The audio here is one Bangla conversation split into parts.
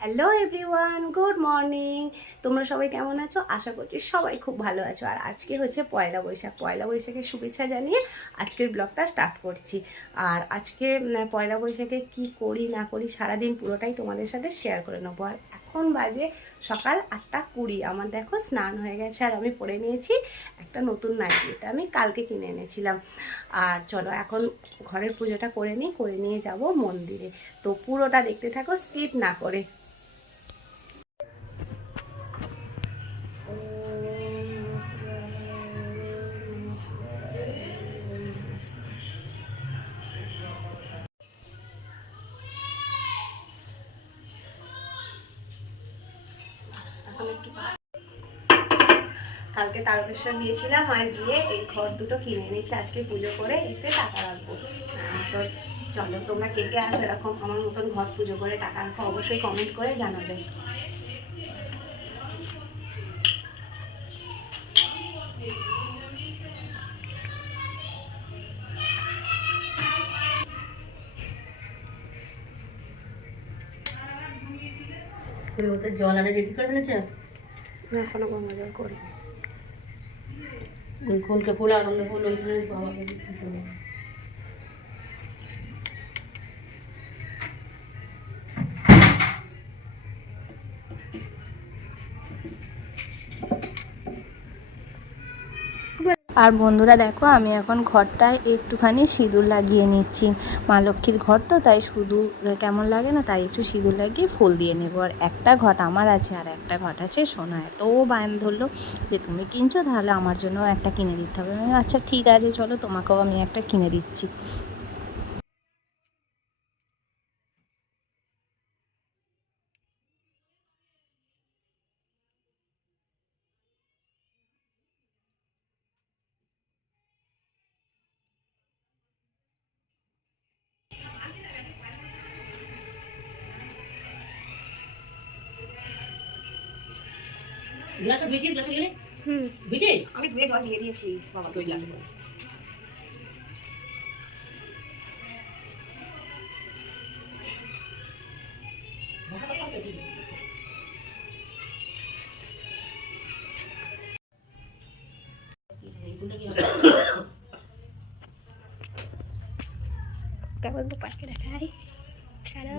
Hello everyone, good morning. তোমরা সবাই কেমন আছো? আশা করছি সবাই খুব ভালো আছো। আর আজকে হচ্ছে পয়লা বৈশাখ। পয়লা বৈশাখের শুভেচ্ছা জানিয়ে আজকের ব্লগটা স্টার্ট করছি। আর আজকে পয়লা বৈশাখে কি করি না করি সারাদিন পুরোটাই তোমাদের সাথে শেয়ার করে নেবো। আর এখন বাজে সকাল 8:20। আমার দেখো স্নান হয়ে গেছে আর আমি পরে নিয়েছি একটা নতুন নাইটি। এটা আমি কালকে কিনে এনেছিলাম। আর চলো এখন ঘরের পুজোটা করে নিয়ে যাব মন্দিরে। তো পুরোটা দেখতে থাকো, স্কিপ না করে। কালকে তারকেশ্বর নিয়েছিলাম আর গিয়ে এই ঘর দুটো কিনে এনেছি আজকে পুজো করে এতে টাকা রাখবো। তো চলো, তোমরা কে কে আছো এরকম আমার মতন ঘর পুজো করে টাকা রাখো অবশ্যই কমেন্ট করে জানাবে। জল আরে রেডি করে ফেলেছে। এখনো গঙ্গা জল করি। ওই কোনকে ফুল আগুন ফুল ওইখানে বাবাকে আর বন্ধুরা দেখো, আমি এখন ঘরটায় একটুখানি সিঁদুর লাগিয়ে নিচ্ছি। মা লক্ষ্মীর ঘর তো, তাই শুধু কেমন লাগে না, তাই একটু সিঁদুর লাগিয়ে ফুল দিয়ে নেবো। আর একটা ঘট আমার আছে আর একটা ঘট আছে সোনা। তো ও বায়ন ধরলো যে তুমি কিনছো, তাহলে আমার জন্যও একটা কিনে দিতে হবে। আমি আচ্ছা ঠিক আছে, চলো তোমাকেও আমি একটা কিনে দিচ্ছি। গ্লাসটা ভিজিস গ্লাসে গেলে ভিজে আমি ধুয়ে জল দিয়ে দিয়েছি বাবাকে ওই গ্লাসে করে। কেমন পাখি দেখাই সারা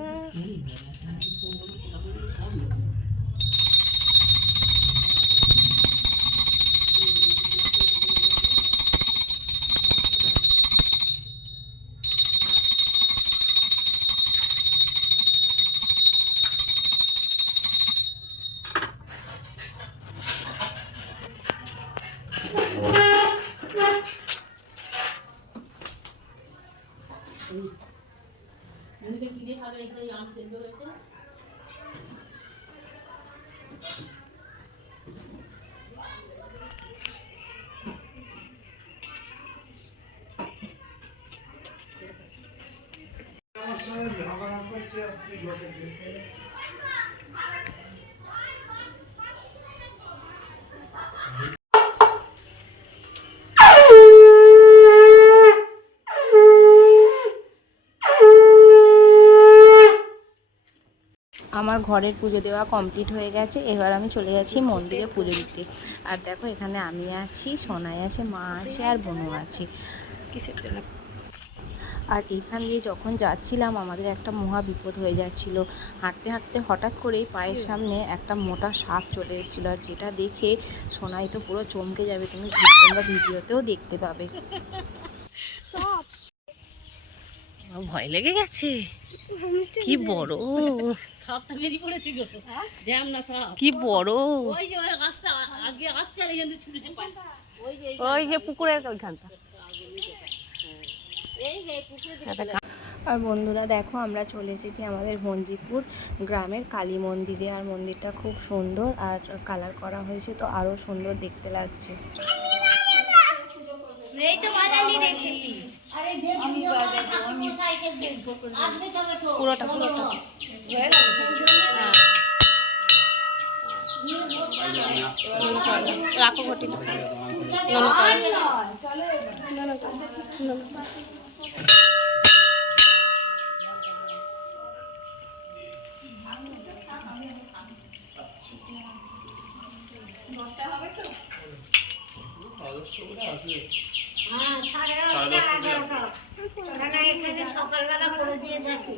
আমার ঘরের পুজো দেওয়া কমপ্লিট হয়ে গেছে। এবার আমি চলে যাচ্ছি মন্দিরে পুজো দিতে। আর দেখো, এখানে আমি আছি, সোনাই আছে, মা আছে আর বোনও আছে। কিসের জন্য? আর এইখান দিয়ে যখন যাচ্ছিলাম আমাদের একটা মহা বিপদ হয়ে যাচ্ছিল। হাঁটতে হাঁটতে হঠাৎ করেই পায়ের সামনে একটা মোটা সাপ চলে এসেছিলো। আর যেটা দেখে সোনাই তো পুরো চমকে যাবে, তোমরা ভিডিওতেও দেখতে পাবে। ভয় লেগে গেছে। কি বড় সাপটা বেরিয়ে পড়েছে গো। ড্যাম না সাপ, কি বড়। ওই যে রাস্তা আগে আসছে আর এখান থেকে ছুটেছে পায়। ওই যে পুকুরের ওইখানটা। এই যে পুকুরে আর বন্ধুরা দেখো, আমরা চলে এসেছি আমাদের ভঞ্জিপুর গ্রামের কালী মন্দিরে। আর মন্দিরটা খুব সুন্দর আর কালার করা হয়েছে, তো আরও সুন্দর দেখতে লাগছে। পুরোটা রাখো ঘটিটা। সকালবেলা করে দিয়ে দেখি।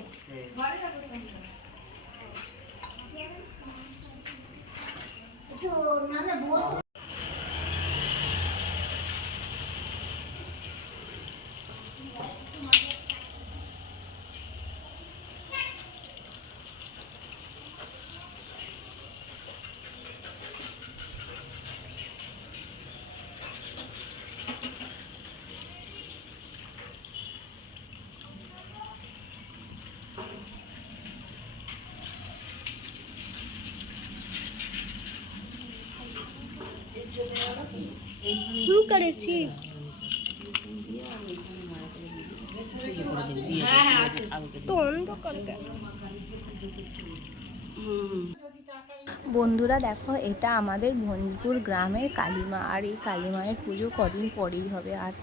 করেছি তো অন্ধকার। বন্ধুরা দেখো, এটা আমাদের ভঞ্জপুর গ্রামের কালীমা। আর এই কালী মায়ের পুজো কদিন পরেই হবে। আর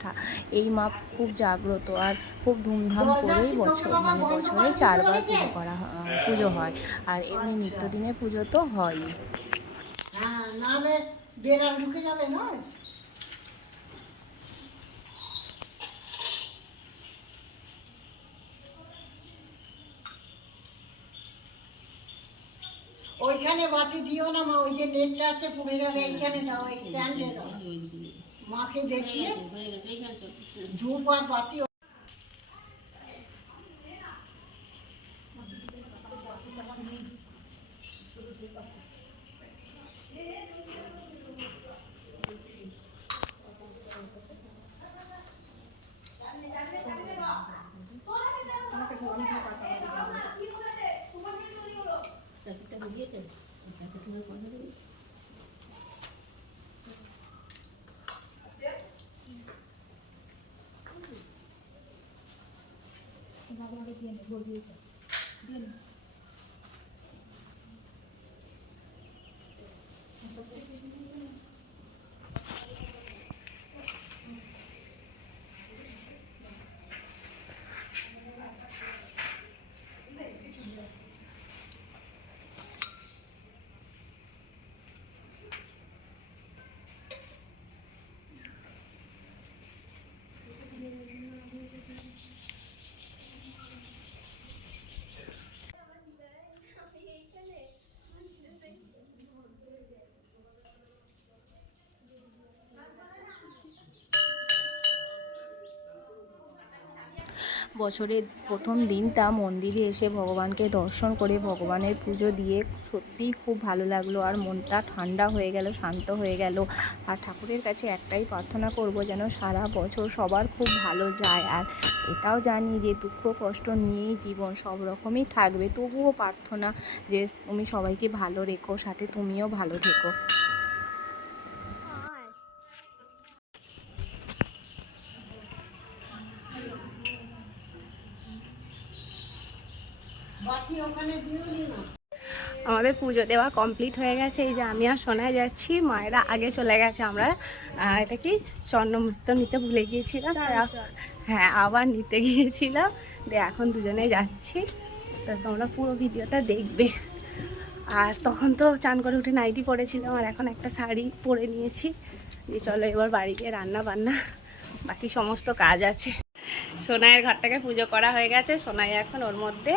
এই মা খুব জাগ্রত আর খুব ধুমধাম করেই বছরে 4 বার পুজো হয়। আর এমনি নিত্যদিনের পুজো তো হয়ই। হ্যাঁ, নাহলে বেড়াল ঢুকে যাবে না। ওইখানে বাতি দিও না মা, ওই যে নেটটা আছে পুড়ে যাবে। এইখানে দাও, এই স্ট্যান্ডে দাও। মাকে দেখিয়ে ধূপ আর বাতি। বছরের প্রথম দিনটা মন্দিরে এসে ভগবানকে দর্শন করে ভগবানের পুজো দিয়ে সত্যিই খুব ভালো লাগলো। আর মনটা ঠান্ডা হয়ে গেল, শান্ত হয়ে গেল। আর ঠাকুরের কাছে একটাই প্রার্থনা করব যেন সারা বছর সবার খুব ভালো যায়। আর এটাও জানি যে দুঃখ কষ্ট নিয়েই জীবন, সব রকমই থাকবে। তবুও প্রার্থনা যে তুমি সবাইকে ভালো রেখো, সাথে তুমিও ভালো থেকো। আমাদের পুজো দেওয়া কমপ্লিট হয়ে গেছে। এই যে আমি আর সোনায় যাচ্ছি, মায়েরা আগে চলে গেছে। আমরা এটা কি স্বর্ণমুক্ত নিতে ভুলে গিয়েছিলাম। হ্যাঁ, আবার নিতে গিয়েছিলাম। এখন দুজনে যাচ্ছি। তো তোমরা পুরো ভিডিওটা দেখবে। আর তখন তো চান করে উঠে নাইটি পরেছিলাম, আর এখন একটা শাড়ি পরে নিয়েছি। যে চলো এবার বাড়ি গিয়ে রান্না বান্না বাকি সমস্ত কাজ আছে। সোনাইয়ের ঘরটাকে পুজো করা হয়ে গেছে। সোনাই এখন ওর মধ্যে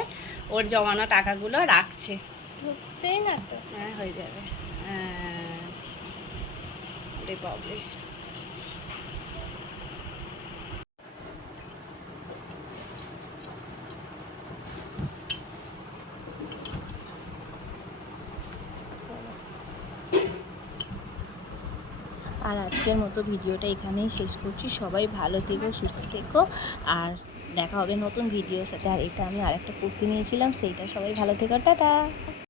ওর জমানো টাকাগুলো রাখছে। হচ্ছেই না তো? হ্যাঁ, হয়ে যাবে। হ্যাঁ, বাবরে। আর আজকের মতো ভিডিওটা এখানেই শেষ করছি। সবাই ভালো থেকো, সুস্থ থেকো। আর দেখা হবে নতুন ভিডিওর সাথে। আর এটা আমি আরেকটা কুর্তি নিয়েছিলাম, সেইটা। সবাই ভালো থেকো, টাটা।